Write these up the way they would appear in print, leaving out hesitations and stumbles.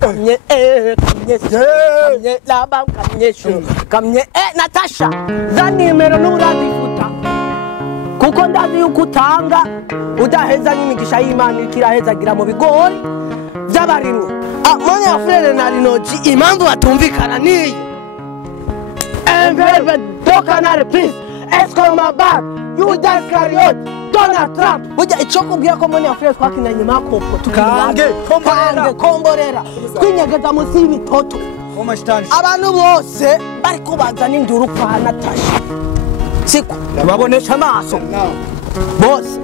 Kamye laba kamye shu kamye Natasha za nimero n'urazifuta kuko ndazi yuko utanga udaheza n'imigisha y'Imana ikirahezagira mu bigori by'abarimwe. Mone ya frere na rinoji impamvu batumvikana niyi enverbe dokanare please escoma back you just carry on Donald Trump burya ico kubwira ko mone ya frere twakinanye makopo tukange komborera twinyegeza munsi y'ibitoto abantu bose bari kubaza n'induru kwa Natasha siko babonesha amaso bose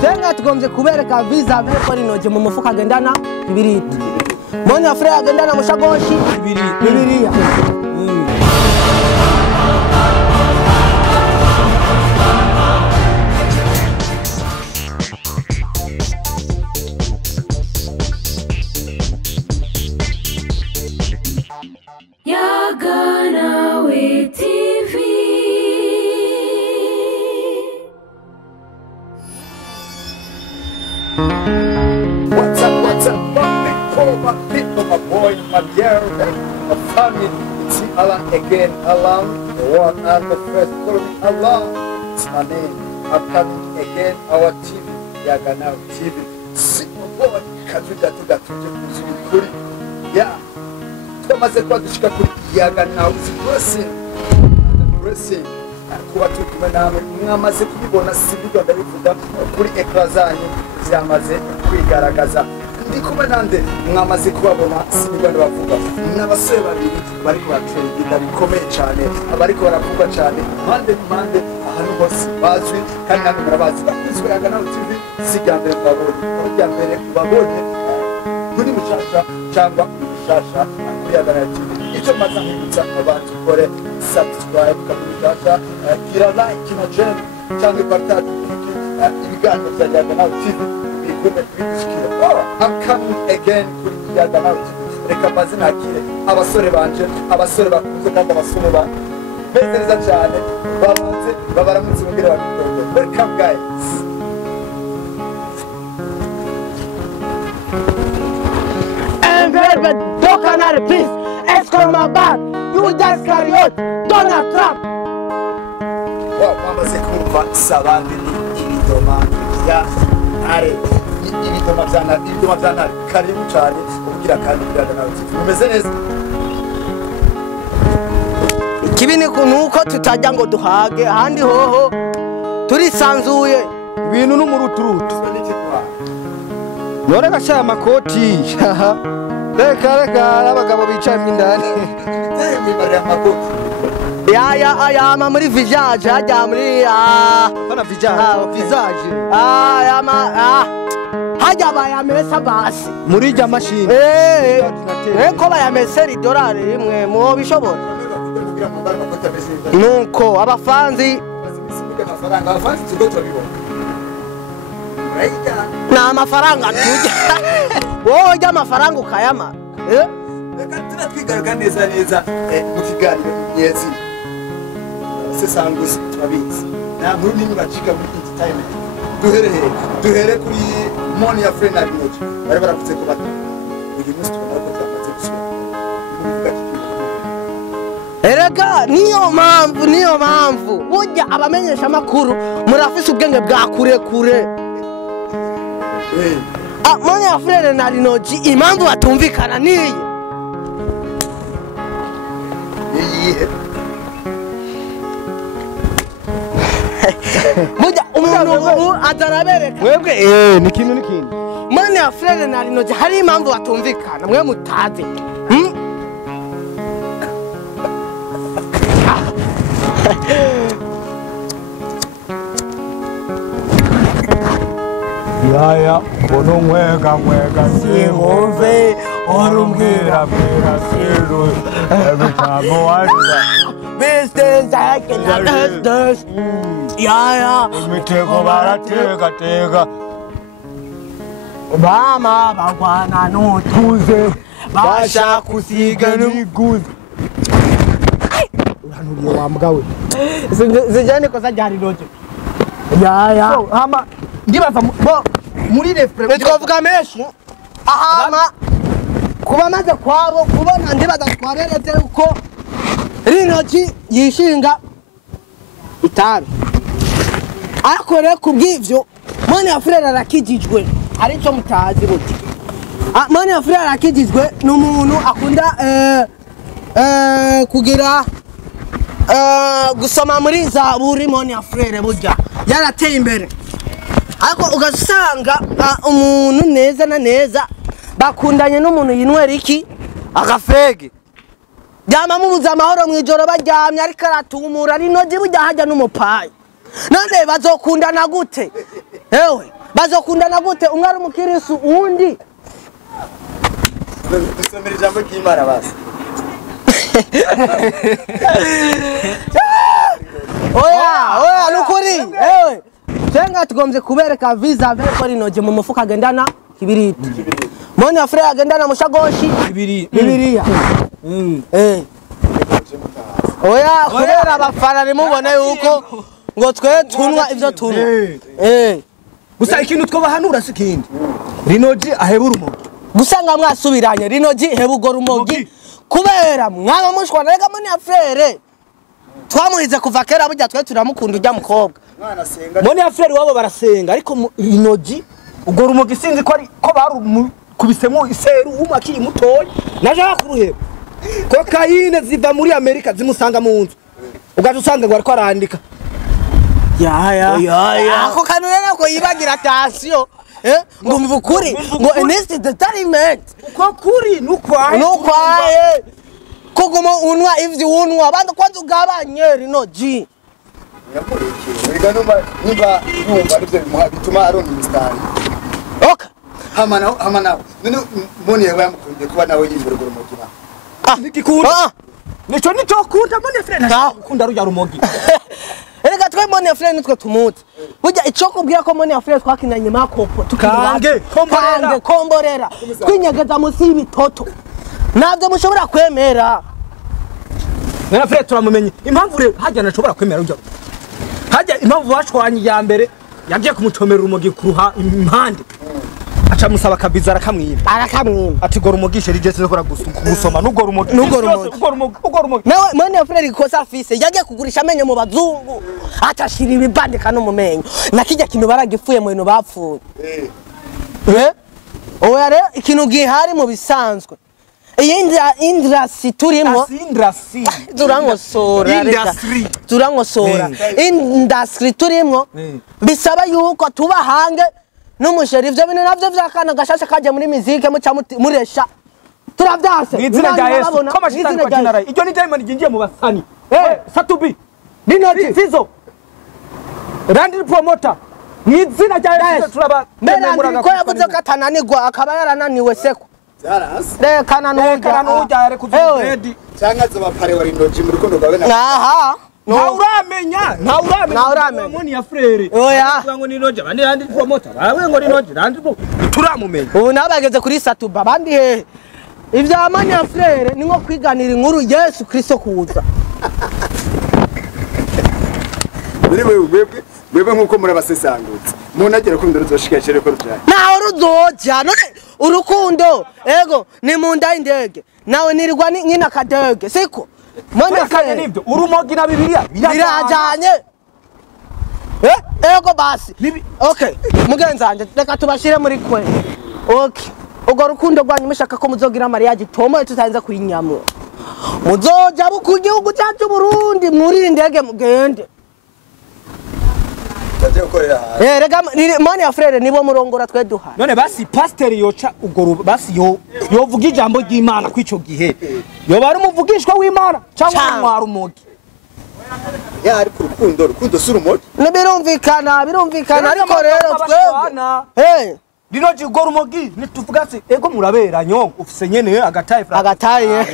Tenga tukomze kubereka visa ko rinoje mu mufuka agendana 2 Mone ya frere agendana mushagoshi 2 Yagana with TV. What's up, my people, my boy, my girl, my family. It's Alan again, Alan, the one and the first, call me Alan. It's my name. I'm coming again, our TV, Yagana TV. See my boy, Kajuda to that Kuri. Yeah. Twamaze kwa dushika kuri Yagana with blessing. Kuba tukumwe namwe mwamaze kubibona sibyo ndabivuga kuri ekra zanyu zamaze kwigaragaza ndi kumwe nande mwamaze kubabona sibyo ndabavuga n'abasore babiri bari kubatrendinga bikomeye cyane abariko baravuga cyane mande ahantu hose bazwi kandi namwe murabazi bakizwe Yagana TV sigambere babonye muri mushasha cyangwa mushasha kuri Yagana TV icyo maza nkibutsa abantu kore subscribe kamujasha gira like na share cyangwa partage ibiganiro bya Yagana TV bigume bigushikira. I'm coming again kuri Yagana TV. Reka mazina akire abasore banje abasore bakunze kandi abasore ba bezereza cyane babanze babaramutse mugira babitonde. Welcome guys. Enverbe dokanare please escoma back you just carry on Donald Trump. Mwamaze kumva sabandi ibidoma ya ntare ibidoma bya ntare karibu cyane ubugira kandi Yagana TV mumeze neza. Kibi ni nuko tutajya ngo duhage ahandi hoho turisanzuye ibintu n'umuruturutu nore gashaya makoti reka abagabo bicaye indani yama muri visage hajya muri bana visage hajya bayamesa basi muri jya machine ko bayamesa $1 rimwe mu bishobora nuko abafanzi na amafaranga tujya wowe ujya amafaranga ukayama reka turatwigaruka neza mu kiganiro nyezi sesanguzi turabizi na muri nini bacika muri entertainment duhere kuri Mone ya frere na rinoji bari baravuze ko bati uyu munsi tubona ko twamaze gusubira erega niyo mpamvu burya abamenyesha amakuru murafise ubwenge bwa kure Mone ya frere na rinoji impamvu batumvikana niyi burya umuntu atarabereka webwe ni kintu Mone ya frere na rinoji hari impamvu batumvikana mwe mutazi yaya kono mwega simumve orumbwira siru every time business business yaya imitego baratega bama bagwana n'utuze basha kusiga n'iguzi uranuriye wa mbwa we zijane ko sajari roje yaya ndibaza muri refre twavuga menshi ahama kuba maze kwabo kubona ndibaza twaberetse uko rinogi yishinga itabi ariko rero kubw'ivyo mone ya frere arakijijwe arico mutazi buti mone ya frere arakijijwe n'umuntu akunda kugira gusoma muri zaburi mone ya frere burya yarateye imbere ariko ugasanga umuntu neza na neza bakundanye n'umuntu yinwera iki agafege byama mubuza amahoro mwijoro baryamye ariko aratumura rinogi burya hajya n'umupayi none bazokundana gute ewe bazokundana gute umwe ari umukirisu uwundi dusomera ijambo ry'Imana basi oya nukuri ewe cenga tugombye kubereka visa veko rinogi mu mufuka agendana kibiriti mone ya frere agendana mushagoshi bibiriya oya kubera abafana nimubone yuko ngo twe tunwa ivyo tunwa gusa ikintu twobahanura sikindi rinogi ahebura urumogi gusanga mwasubiranye rinogi hebugo rumogi kubera mwaba mushwana rega mone ya frere twamuhize kuva kera burya twe turamukunda ujya mukobwa mone ya frere wabo barasenga ariko rinogi ubwo rumogi sinzi ko barukubisemo iseru umaki mutoya naje bakuruheba kokayine ziva muri Amerika zimusanga mu nzu ugaje usanga ngo ariko arandika ako kanurene ko yibagira attention ngo mvukuri ngo Ernest Entertainment uko kuri nukwaye kuguma unwa ivyo unwa abandi kwanza ugabanye rinogi Uriga numva arivyo bituma aronka imisitari okay hamana none mone yawe yamukunde kuba nawe yimbura urumogi nikikunda nico kunda mone frere ntakunda rujya rumogi erega twe mone ya frere nitwe tumuti burya ico kubwira ko mone ya frere twakinanye makopo kange komborera twinyegeza musi y'ibitoto navyo mushobora kwemera mone frere turamumenye impamvu rero hajya nashobora kwemera rujya hajya impamvu bashwanye ya mbere yagiye kumutomera urumogi kuruha impande acha musaba kabiza arakamwima ati gora umugishe rigeze zokora gusoma n'ugora umugi nawe mone ya frere ikosa afise yagiye kugurisha amenyo mu bazungu atashira ibibandika no mu menyo nakijya kintu baragifuye mu bintu bapfuye oya rero ikintu gihari mu bisanzwe industry turimo industry turimo bisaba yuko tuba hange n'umusheri ivyo bintu navyo vyakana gashasha kaje muri muzike muca muresha turavyase n'izina rya Yesu ko mashitani kwa jinara iryo ni Diamond gingiye mu basani Satubi Ninogi Fizo Randy Promoter n'izina rya Yesu turaba mbere ko yavuze ko atananirwa akaba yarananiwe seko rekana n'ujyare kuzuredi cyangwa z'abapare wa rinogi mu rukundo rwawe aha Nauramenya moni ya frere oya ngo Ninogi abandi Randy Promoter bawe ngo Ninogi Randy turamumenya ubu nabageze kuri Satubi abandi he ivya moni ya frere ni nko kwiganira inkuru Yesu Kristo kuza Wewe nkuko muri abasesangutse munagera ko ndoro zoshikashire ko rujanye naho ruzoja none urukundo ego ni munda indege nawe nirirwa nyina kadege siko mone kanye nibyo urumogi na bibiliya birajanye ego basi okay mugenzanje reka tubashire muri kwe okay ugo rukundo rwanyu mushaka ko muzogira mariage tomo tutayenza kuyinyamwo muzoja buku gihugu cyacu Burundi muri indege mugende rega mone ya frere nibo murongora twe duha none basi pasteur yoca ugoro basi yovuga ijambo ry'Imana kwico gihe yo bari umuvugishwa w'Imana cyangwa mwara umugi ari ku rukundo surumogi birumvikana ariko rero twe Rinogi ugora umugi nituvuga se ego murabera nyongo ufise nyene agataye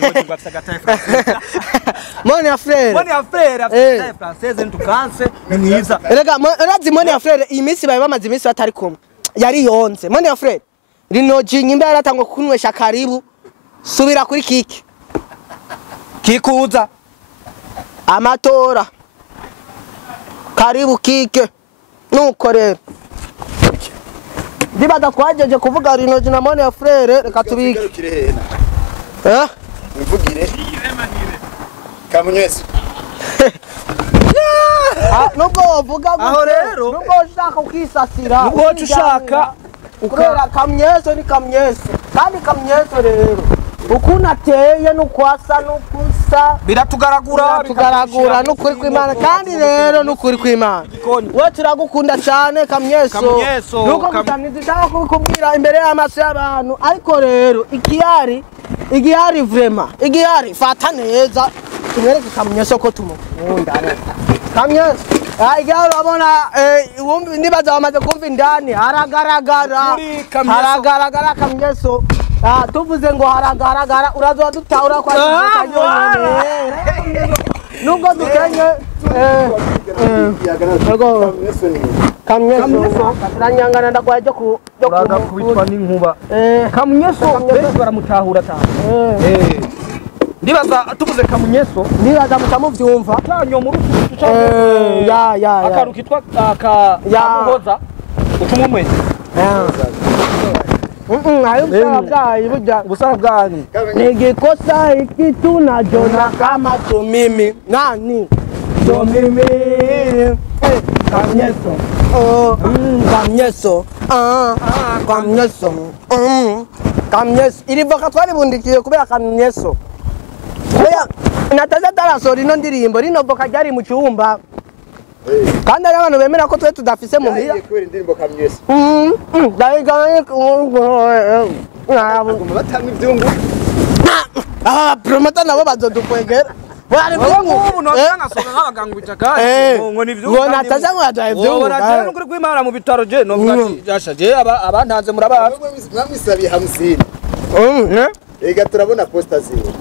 mone ya frere agataye française ntukanse ni mwiza rega razi mone ya frere iyi minsi baye bamaze iminsi batari kumwe yari yonze mone ya frere Rinogi nyimba yaratangwa kunwesha karibu subira kuri kikuza amatora karibu kike nuko rero Ndibaza twajeje kuvuga rino jina mone ya frere reka tubike. Mvugire. Kamunyeso. Nubwo wovuga aho rero nubwo ushaka ukisasira nubwo ushaka ukorera kamyeso ni kamyeso kandi kamyeso rero ukuna ateye nukwasa nukusa biratugaragura nukuri kw'Imana kandi rero nukuri kw'Imana we turagukunda cyane kamyeso nuko gutamnidishaka kubikubwira imbere y'amaso y'abantu ariko rero igihari vraiment igihari fata neza tubereke kamyeso ko tumukunda kamyeso igihari urabona ndibaza wamaze kumva indani haragaragara kamyeso tuvuze ngo haragaragara urazoba dutahura kwa nubwo dukenye kamyeso ranyangana ndakwaje ku kubitwa n'inkuba kamyeso benshi baramutahura cyane ndibaza tuvuze kamyeso ndibaza mutamuvyumva tanyo mu ya akarukitwa akamuhoza utumumwe hayo bwayi burya ubusara bwanyu nigikosa iki tunajona kama tumimi nani tumimi kamyeso kamyeso irivoka twaribundikiye kubera kamyeso kubera nataza tarasora ino ndirimbo rino voka ryari mu cyumba kandi ari abantu bemera ko twe tudafise mu hira indirimbo kamyeso batanga ivyungu promota nabo bazodukwegera wari ubu notanga soga nk'abagangwita kandi ngo nivyo ngo nataza ngo yadaye ivyungu baragera no kuri kw'Imana mu bitaro je no vuga ati jashaje abantanze murabazi mwamisabiye 50 ega turabona posta zero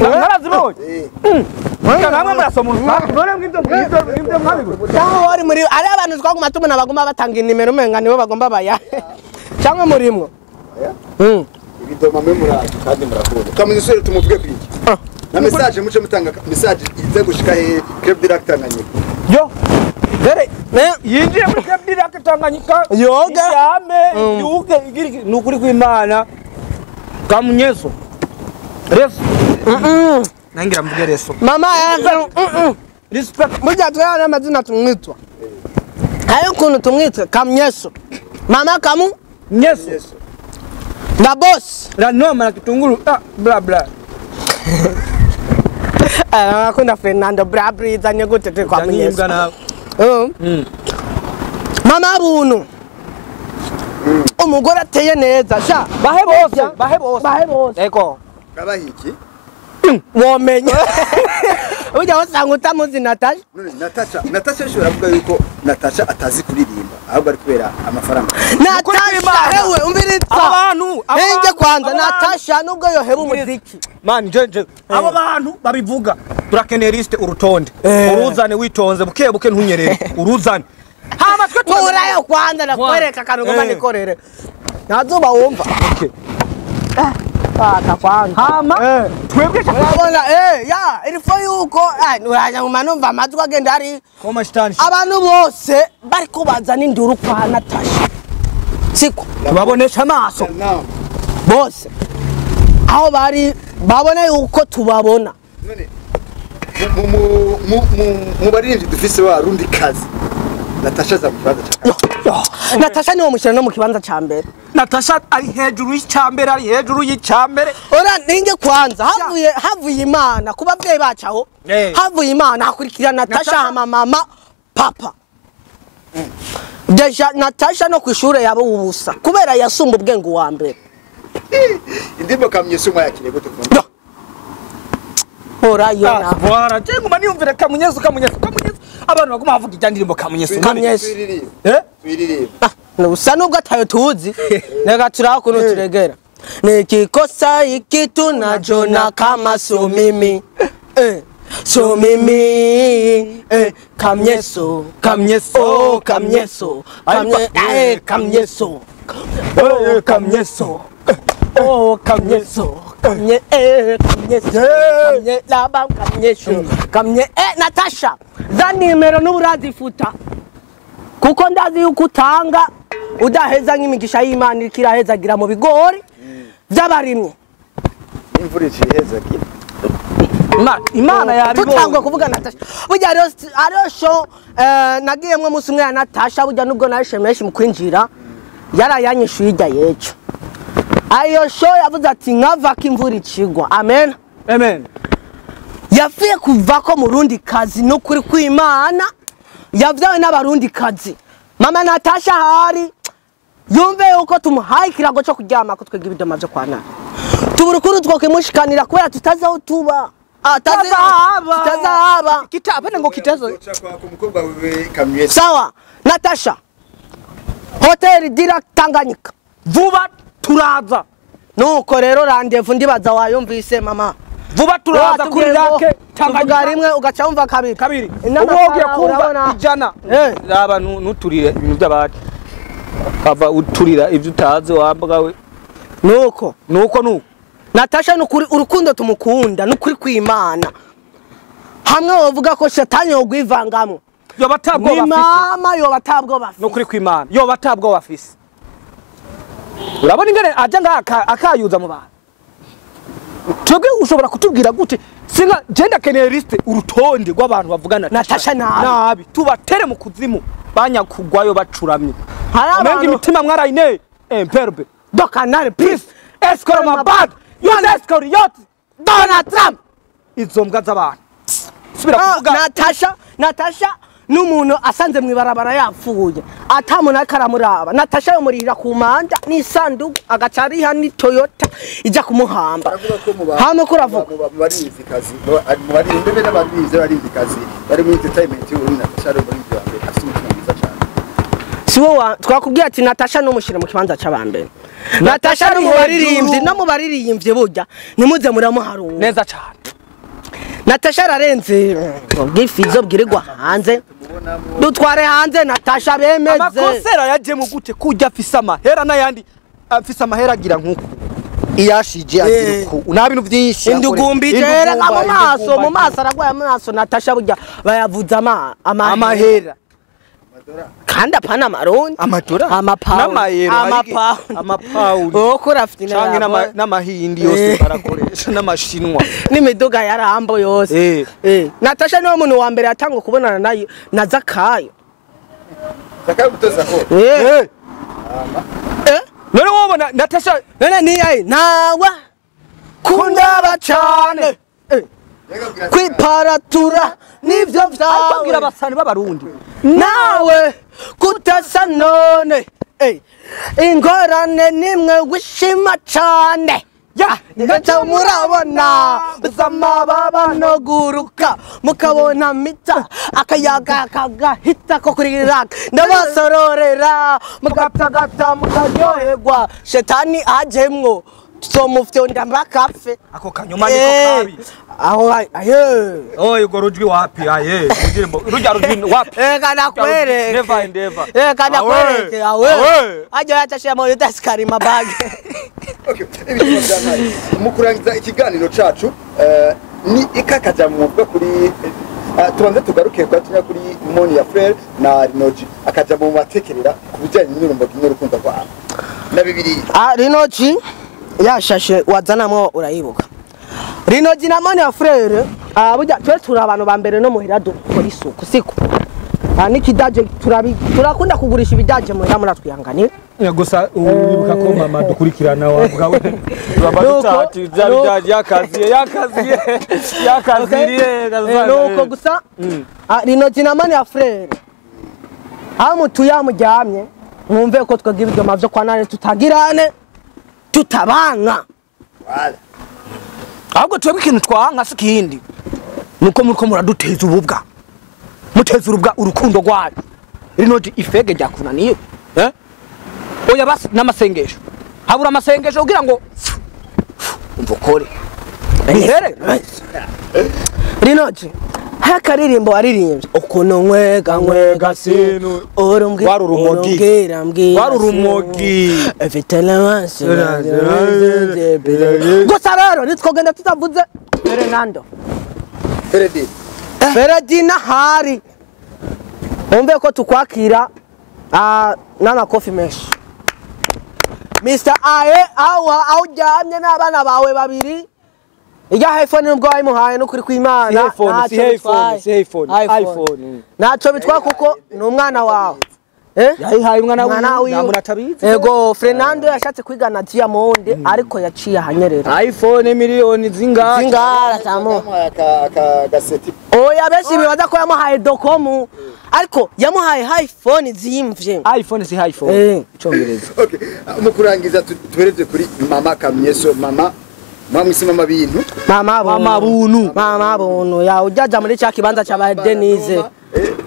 narazibonye namwe murasoma none mw'ibyo mwabibona cyangwa wari muri ari abantu twaguma tumuna bagomba batanga inimero umenga nibo bagomba baya cyangwa murimwo ibidoma mwe muraje kandi murakunda kamunyisore tumuvuge kwiki na message muce mutanga message ize gushika he club director Tanganyika yo dere yinjiye muri club director Tanganyika yoga yame yuke igiri nukuri kw'Imana kamunyeso reso nangira mvuge reso mama yaza respect burya twara amazina tumwitwa hayo kuntu tumwitwa kamyeso mama kamu nyeso na boss la noma na kitunguru bla bla akunda Fernando Brabriza nyegute kwa myeso mama bunu umugore ateye neza sha bahe bose eko kabahiki womenye ujya wasanga utamuzi Natasha Natasha shobora kuvuga yuko Natasha atazi kuririmba ahubwo ari kubera amafaranga Natasha hewe umbiritsa abantu nje kwanza Natasha nubwo yoheba umuziki man je abo bantu babivuga turakenera liste urutonde uruzane witonze buke ntunyerere uruzane hama twe turayo kwanza nakwereka kanugoma nikorere nazuba wumva okay kwanza hama twebwe urabona ya irifo yuko uraje nguma numva amazwi agenda ari koma shitani abantu bose bari kubazana induru kwa Natasha siko babonesha amaso bose aho bari babone yuko tubabona none mu baririmbyi dufise wa rundi kazi Natasha za kibanza Natasha niwo mushira no mu kibanza ca mbere Natasha ari hejuru y'icambere ari hejuru y'icambere ora ninge kwanza havuye Imana kuba bwe bacaho havuye Imana hakurikira Natasha hama mama papa deja Natasha no kwishure yabo ubusa kubera yasumba ubwenge wa mbere indirimbo kamyeso mwakire gute kumva ora yona bwara je nguma niyumvira kamunyeso abantu baguma bavuga ijyandirimbo kamunyeso twiririmba usa nubwo atayo tuzi nega turaho kuno turegera nikikosa iki tunajona kama so mimi kamyeso Natasha za nimero n'uburazifuta kuko ndazi yuko utanga udaheza nk'imigisha y'Imana ikirahezagira mu bigori by'abarimye imvura icihezagira Imana yabibonye tutangwa kuvuga Natasha burya ariyo show nagiyemwe umunsi umwe ya Natasha burya nubwo narishemeshe mu kwinjira yarayanyishuye ijya yeco ayo show yavuze ati nkava ko imvura icigwa amen amen yafiye kuva ko mu rundi kazi no kuri kw'Imana yavyawe n'abarundi kazi mama Natasha hari yumve yuko tumuhaye ikirago cyo kuryama ko twega ibidoma byo kwa nana tuburukuru twokemushikanira kubera tutazaho tuba tutazahaba kitapene ngo kitazo umukobwa wewe kamye sawa Natasha hotel direct Tanganyika vuba turaza nuko rero rendezvous ndibaza wayumvise mama vuba turaza kuri yake Tanganyika rimwe ugaca wumva kabiri uwogiye kumva ijana aba nuturire ibintu by'abandi ava uturira ibyo utazi wambwawe nuko Natasha nukuri urukundo tumukunda nukuri kw'Imana hamwe wovuga ko shetani yogwivangamo yoba tabwo bafise mama yoba tabwo bafise nukuri kw'Imana yoba tabwo bafise urabona ingene aja ngaka akayuza mu bantu twebwe ushobora kutubwira gute singa genda keneye liste urutonde rw'abantu bavugana Natasha nabi tubatere mu kuzimu banyakugwayo bacuramye amenga imitima mwarayine imperbe dokanare please escort my bag you escort yacht Donald Trump izo mbwa z'abantu subira kuvuga Natasha n'umuntu asanze mwibarabara yapfuye atamuntu akaramuraba Natasha yo murira ku manda ni sanduku agacari hani Toyota ija kumuhamba hame kuravuga barizi kazi bari imbere n'ababize barizi kazi bari mu entertainment y'uri Natasha ro muri byambe afite umutima mwiza cyane siwo twakubwiye ati Natasha no mushire mu kibanza cy'abambere Natasha no mubaririmbye burya nimuze muramuharunga neza cyane Natasha ararenze bwifizo bwirirwa hanze dutware hanze Natasha bemeze amakonsera yaje mu gute kujya afise amahera n'ayandi afise amahera agira nkuko iyashije agira ku nta bintu byinshi indugumbitera mu maso aragwaye amaso Natasha burya bayavuza amahera kandi apana amarundi amapawundi okora afite n'amahindi yose barakoresha n'amashinwa n'imiduga yarambo yose Natasha niwe muntu wa mbere yatangwa kubonana nayo na Zakayo gutoza ko none wabona Natasha none niyaye nawa kundaba cyane kwiparatura nivyo vyawe abwira abasani b'abarundi nawe kutasa none ingorane nimwe wishima cyane ngaca murabona uzamababa no guruka mukabona mita akayaga kagahita ko kuri Iraq ndabasororera mugaptagata mukaryoherwa shetani ajemwo somufyonda mbakafe ako kanyuma niko kabi aho yugo rujwi wapi ndirimbo rujya rujwi wapi kana kwere never and ever kana kwere aje yatashya mu daskari mabage okay ibintu byanaye mukurangiza ikiganiro cacu ni ikakaja mu bwo kuri tubanze tugaruke kwa tunya kuri Moni ya Fleur na Rinoji akaja mu matekerera kubijanye n'urumbo rw'urukundo rwa na bibiri Rinoji yashashe wazanamwo urayibuka Rinoji na Moni ya Fleur burya twe turi abantu ba mbere no muhira dukora isuku siko nikidaje turakunda kugurisha ibidaje muhira muratwihanganira gusa wibuka ko mama dukurikirana wabwawe babadutati byabidaje yakaziriye nuko gusa Rinoji na Moni ya Fleur aho mutuya mujyamye mwumve ko twagira ibyo mavyo kwa nane tutagirane tutabanga ahubwo twebwe ikintu twanka sikindi nuko muriko muraduteza ububwa muteza urubwa urukundo rwayo Rinoji ifege ryakunaniye oya basi n'amasengesho habura amasengesho kugira ngo umvukore bihere Rinoji hakaririmbo aririmbye ukuntu nkwega sinu warurumogi evitelamansi gusa rero nitwogenda tutavuze Fernando Feredina hari umve ko tukwakira n'amakofi menshi Mr. Aye aho ujyamye n'abana bawe babiri ijya iPhone nubwo wayimuhaye no kuri kwimana iPhone naco bitwa kuko ni umwana wawe yayihaye umwana wiwe atabizi ego Fernando yashatse kwigana Diamond ariko yaciye ahanyerera iPhone miliyoni zingara cyamo gaseti oya beshi bibaza ko yamuhaye dokomu ariko yamuhaye iPhone zimvye iPhone si iPhone icongereza okay mukurangiza tubereze kuri mama Kamyeso mama mwamwisi mama bintu mama bunu ya ujaja muri cya kibanza cya Denise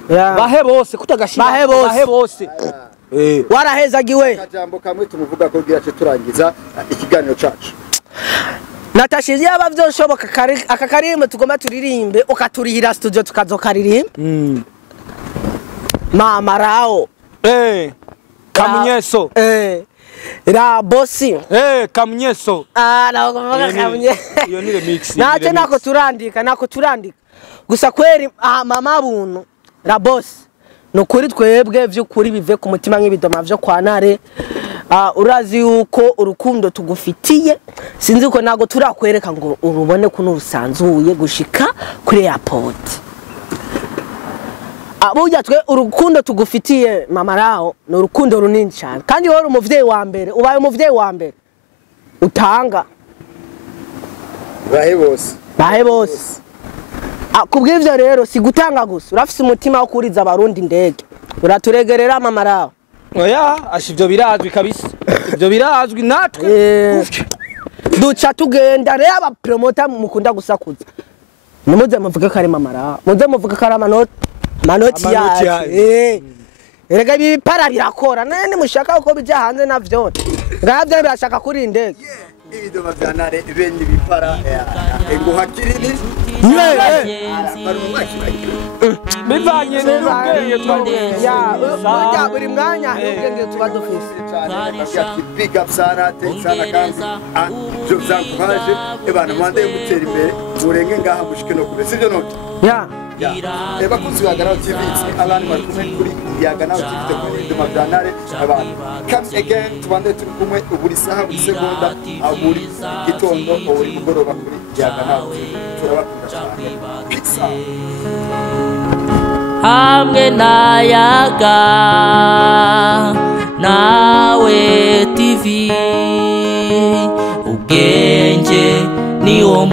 bahe bose kutagashira bahe bose warahezagiwe kajambo kamwe tumuvuga ko gira turangiza ikiganiro cacu Natashize yaba vyoshoboka aka karimbe tugomba turirimbe ukaturihira studio tukazokaririmba mama rao Kamyeso ra bosi Kamyeso nakuvuga Kamyeso iyo ni remix nace nako turandika gusa kweri mama buntu ra bosi nukuri twebwe vy'ukuri bive ku mutima nk'ibidoma vyo kwa ntare urazi yuko urukundo tugufitiye sinzi ko nago turakwereka ngo urubone kuno rusanzuye gushika kuri airport burya twe urukundo tugufitiye mama rao ni urukundo runini cyane kandi wowe umuvyeyi wa mbere ubaye umuvyeyi wa mbere utanga bahe bose kubw'ivyo rero si gutanga gusa urafise umutima wo kuriza abarundi ndege uraturegerera mama rao oya ashivyo birazwi kabisa ivyo birazwi natwe duca tugenda rero aba promoter mukunda gusakuza nimuze muvuge kare mama rao muze muvuge kare amanoti yaje erega ibi para birakora nene mushaka uko bija hanze navyo ngavyo birashaka kuri ndege ibidoma vya ntare bene bipara ngo hakirini bivanye n'ubwenge twabwenge buri mwanya ubwenge tuba dufise big up sana sana kandi byo byankuhaje ebana mwande mutera imbere urenge ngaha mushike no kure sivyo none eba kunzi wagana TV abana bakumwe kuri yagana TV kuri ibidoma vya ntare abana come again tubande turi kumwe buri saha buri segonda buri gitondo buri mugoroba kuri yagana turabakunda cyane pizza hamwe nayaga nawe TV ubwenge ni wo